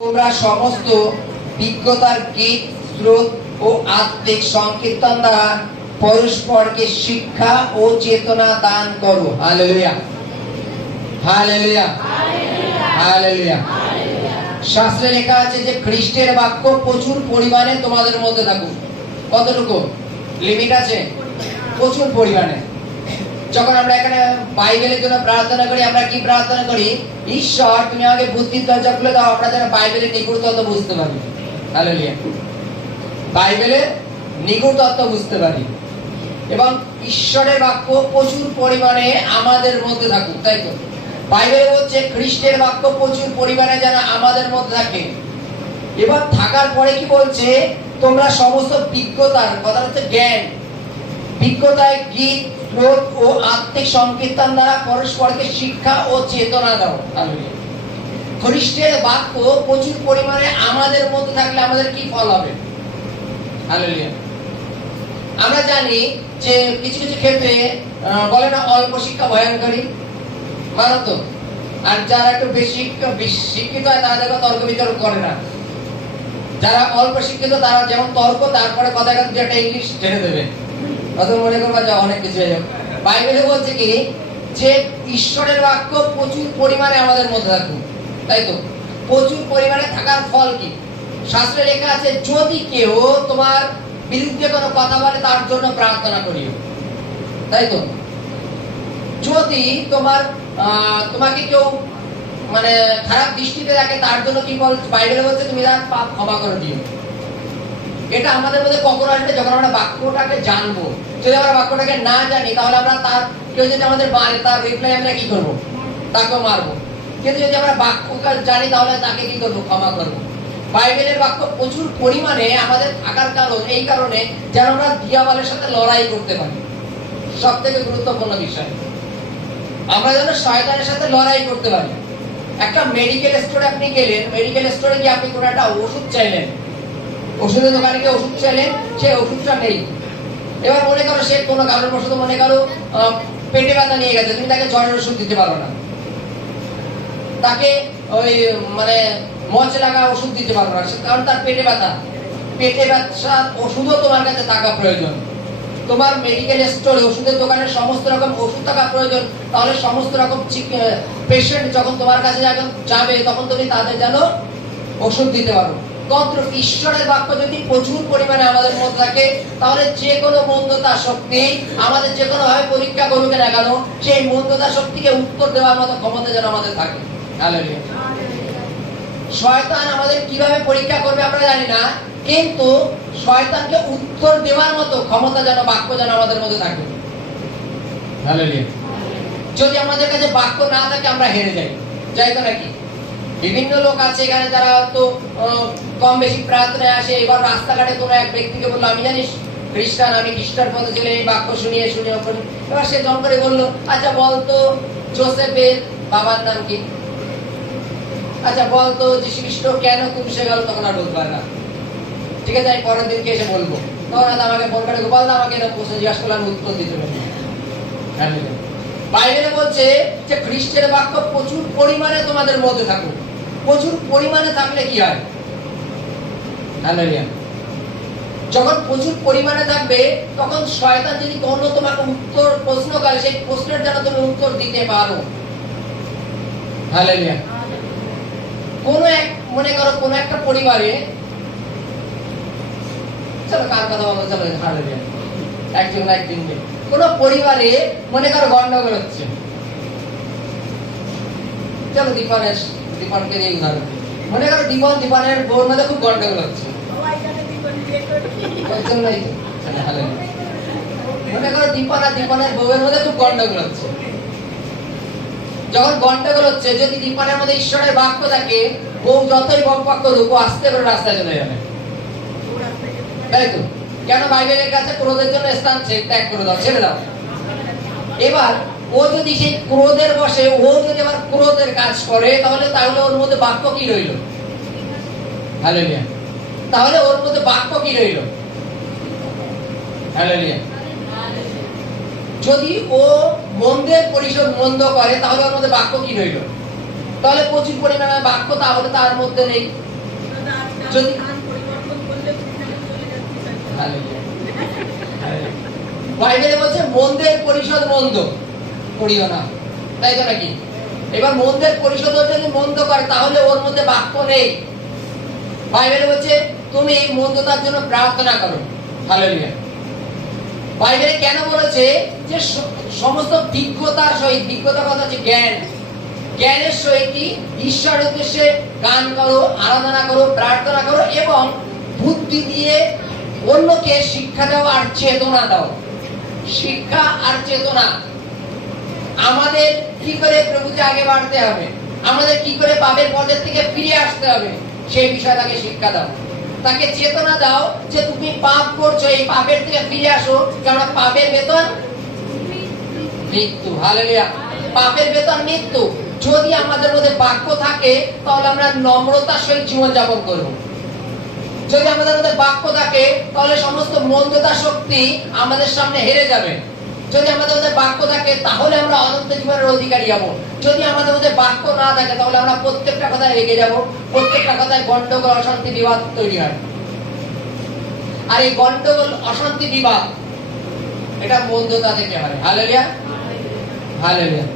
তোমরা সমস্ত বিজ্ঞতার গীত, স্রোত ও আত্মিক সংকীর্তন দ্বারা পরস্পরকে শিক্ষা ও চেতনা দান করো। Hallelujah, hallelujah, hallelujah. শাস্ত্রে লেখা আছে যে খ্রিস্টের বাক্য প্রচুর পরিমাণে তোমাদের মধ্যে থাকুক। কতটুকু লিমিট আছে? প্রচুর পরিমাণে। যখন আমরা এখানে বাইবেলের জন্য প্রার্থনা করি, আমরা কি প্রার্থনা করি? ঈশ্বর, তুমি আমাকে বুদ্ধির দরজা খুলে দাও, আমরা যেন বাইবেলের নিগুড় তত্ত্ব বুঝতে পারি। হালেলুয়া। বাইবেলের নিগুড় তত্ত্ব বুঝতে পারি এবং ঈশ্বরের বাক্য প্রচুর পরিমাণে আমাদের মধ্যে থাকুক, তাই তো? বাইবেল বলছে খ্রিস্টের বাক্য প্রচুর পরিমাণে যেন আমাদের মধ্যে থাকে। এবার থাকার পরে কি বলছে? তোমরা সমস্ত বিজ্ঞতার, কথা হচ্ছে জ্ঞান, বিজ্ঞতায় গীত, স্রোত ও আত্মিক সংকীর্তন দ্বারা পরস্পরকে শিক্ষা ও চেতনা দাও। খ্রিস্টের বাক্য প্রচুর পরিমাণে আমাদের মধ্যে থাকলে আমাদের কি ফল হবে? হালেলুয়া। আমরা জানি যে কিছু কিছু ক্ষেত্রে বলে না, অল্প শিক্ষা ভয়ঙ্করী, মানো তো। আর যারা একটু বেশি শিক্ষিত হয় তারা দেখো তর্ক বিতর্ক করে না। যারা অল্প শিক্ষিত তারা যেমন তর্ক, তারপরে কথা কথা একটা ইংলিশ ছেড়ে দেবে, অত মনে করবা যে অনেক কিছু হয়ে যাবে। বাইবেলে বলছে কি যে ঈশ্বরের বাক্য প্রচুর পরিমাণে আমাদের মধ্যে থাকুক, তাই তো? প্রচুর পরিমাণে থাকার ফল কি? শাস্ত্রে লেখা আছে যদি কেউ তোমার বিরুদ্ধে কোনো কথা বলে তার জন্য প্রার্থনা করিও, তাই তো? যদি তোমাকে কেউ মানে খারাপ দৃষ্টিতে দেখে তার জন্য কি বল? বাইবেলে বলছে তুমি তার পাপ ক্ষমা করে দিও। এটা আমাদের মধ্যে কখন আসবে? যখন আমরা বাক্যটাকে জানবো। যদি আমরা বাক্যটাকে না জানি তাহলে আমরা কেউ যদি আমাদের মারে তার রিপ্লাই আমরা কি করবো? তাকেও মারবো। কিন্তু যদি আমরা বাক্যটা জানি তাহলে তাকে কি করবো? ক্ষমা করবো। বাইবেলের বাক্য প্রচুর পরিমাণে আমাদের থাকার কারণ এই কারণে যেন আমরা দিয়াবালের সাথে লড়াই করতে পারি। সব থেকে গুরুত্বপূর্ণ বিষয়, আমরা যেন শয়তানের সাথে লড়াই করতে পারি। একটা মেডিকেল স্টোরে আপনি গেলেন, মেডিকেল স্টোরে গিয়ে আপনি কোনো একটা ওষুধ চাইলেন, ওষুধের দোকানে গিয়ে ওষুধ চাইলেন, সে ওষুধটা নেই। এবার মনে করো সে কোনো কারণবশত মনে করো পেটে ব্যথা নিয়ে গেছে, তুমি তাকে জ্বরের ওষুধ দিতে পারো না, তাকে ওই মানে মচ লাগা ওষুধ দিতে পারো না, কারণ তার পেটে ব্যথা। পেটে ব্যথা ওষুধও তোমার কাছে থাকা প্রয়োজন। তোমার মেডিকেল স্টোরে, ওষুধের দোকানে সমস্ত রকম ওষুধ থাকা প্রয়োজন। তাহলে সমস্ত রকম পেশেন্ট যখন তোমার কাছে যাবে তখন তুমি তাদের যেন ওষুধ দিতে পারো। তদ্রূপ ঈশ্বরের বাক্য যদি প্রচুর পরিমাণে আমাদের মধ্যে থাকে তাহলে যে কোনো মন্দতা শক্তি আমাদের যে কোনো ভাবে পরীক্ষা করুক না কেন, সেই মন্দতা শক্তিকে উত্তর দেওয়ার মতো ক্ষমতা যেন আমাদের থাকে। হালেলুয়া। শয়তান আমাদের কিভাবে পরীক্ষা করবে আমরা জানি না, কিন্তু শয়তানকে উত্তর দেওয়ার মতো ক্ষমতা যেন, বাক্য যেন আমাদের মধ্যে থাকে। হালেলুয়া। যদি আমাদের কাছে বাক্য না থাকে আমরা হেরে যাই তো নাকি? বিভিন্ন লোক আছে এখানে যারা হয়তো কম বেশি প্রার্থনায় আসে। এবার রাস্তাঘাটে কোনো এক ব্যক্তিকে বললো, আমি জানিস খ্রিস্টান, আমি খ্রিস্টান পথে ছিল, এই বাক্য শুনিয়ে এবার সে জম করে বললো, আচ্ছা বলতো জোসেফের বাবার নাম কি? আচ্ছা বলতো যীশু খ্রিস্ট কেন ক্রুশে গেল? তখন আর বলতে পারে না। ঠিক আছে, আমি পরের দিনকে এসে বলবো। তখন আমাকে ফোন করে বলতো, আমাকে এটা প্রশ্ন জিজ্ঞাসা করলে আমি উত্তর দিতে পারি। বাইবেলে বলছে যে খ্রিস্টের বাক্য প্রচুর পরিমাণে তোমাদের মধ্যে থাকুক। প্রচুর পরিমাণে থাকলে কি হয়? হালেলুয়া। যখন প্রচুর পরিমাণে থাকবে তখন শয়তান যদি কোনো তোমাকে উত্তর প্রশ্ন করে, সেই প্রশ্নের যেন তুমি উত্তর দিতে পারো। হালেলুয়া। কোন এক মনে করো কোন একটা পরিবারে, চলো কার কথা বলবো, চলো হালেলুয়া, একদিন কোন পরিবারে মনে করো গন্ডগোল হচ্ছে। চলো দীপনকে দিয়ে উদাহরণ, মনে করো দীপনের বউর মধ্যে খুব গন্ডগোল হচ্ছে। মনে করো দীপন আর দীপনের বউয়ের মধ্যে খুব গন্ডগোল হচ্ছে। যখন গন্ডগোল হচ্ছে, যদি দীপনের মধ্যে ঈশ্বরের বাক্য থাকে, বউ যতই বকবক করুক, ও আস্তে করে রাস্তায় চলে যাবে, তাই তো? কেন? বাইবেলের কাছে ক্রোধের জন্য স্থান ত্যাগ করে দাও, ছেড়ে দাও। এবার ও যদি সেই ক্রোধের বসে, ও যদি আবার ক্রোধের কাজ করে, তাহলে ওর মধ্যে বাক্য কি রইল? হালেলুয়া। তাহলে ওর মধ্যে বাক্য কি রইল? হালেলুয়া। যদি ও মন্দের পরিশোধ মন্দ করে তাহলে ওর মধ্যে বাক্য কি রইল? তাহলে প্রচুর পরিমাণে বাক্য তাহলে তার মধ্যে নেই। যদি বাইবেলে বলছে মন্দের পরিশোধ মন্দ করিও না, তাই তো নাকি? এবার মন্দের পরিশোধ যদি মন্দ করে তাহলে ওর মধ্যে বাক্য নেই। বাইবেলে বলছে তুমি মন্দতার জন্য প্রার্থনা করো। হালেলুয়া। বাইবেলে কেন বলেছে যে সমস্ত বিজ্ঞতার সহিত, বিজ্ঞতার কথা হচ্ছে জ্ঞান, জ্ঞানের সহিত ঈশ্বরের উদ্দেশ্যে গান করো, আরাধনা করো, প্রার্থনা করো এবং বুদ্ধি দিয়ে অন্যকে শিক্ষা দাও আর চেতনা দাও। শিক্ষা আর চেতনা। আমাদের কি করে প্রভুকে আগে বাড়তে হবে, আমাদের কি করে পাপের পথের থেকে ফিরে আসতে হবে, সেই বিষয়ে তাকে শিক্ষা দাও, তাকে চেতনা দাও যে তুমি পাপ করছো, এই পাপের থেকে ফিরে আসো, কারণ পাপের বেতন মৃত্যু। হালেলুয়া। পাপের বেতন মৃত্যু। যদি আমাদের মধ্যে বাক্য থাকে তাহলে আমরা নম্রতার সহিত জীবন যাপন করবো। যদি আমাদের মধ্যে বাক্য থাকে তাহলে সমস্ত মন্দতা শক্তি আমাদের সামনে হেরে যাবে। যদি আমাদের মধ্যে বাক্য থাকে তাহলে আমরা অনন্ত জীবনের অধিকারী হব। যদি আমাদের মধ্যে বাক্য না থাকে তাহলে আমরা প্রত্যেকটা কথায় রেগে যাব, প্রত্যেকটা কথায় গন্ডগোল, অশান্তি, বিবাদ তৈরি হয়। আর এই গন্ডগোল, অশান্তি, বিবাদ এটা মন্দতা থেকে হয়। Hallelujah, hallelujah.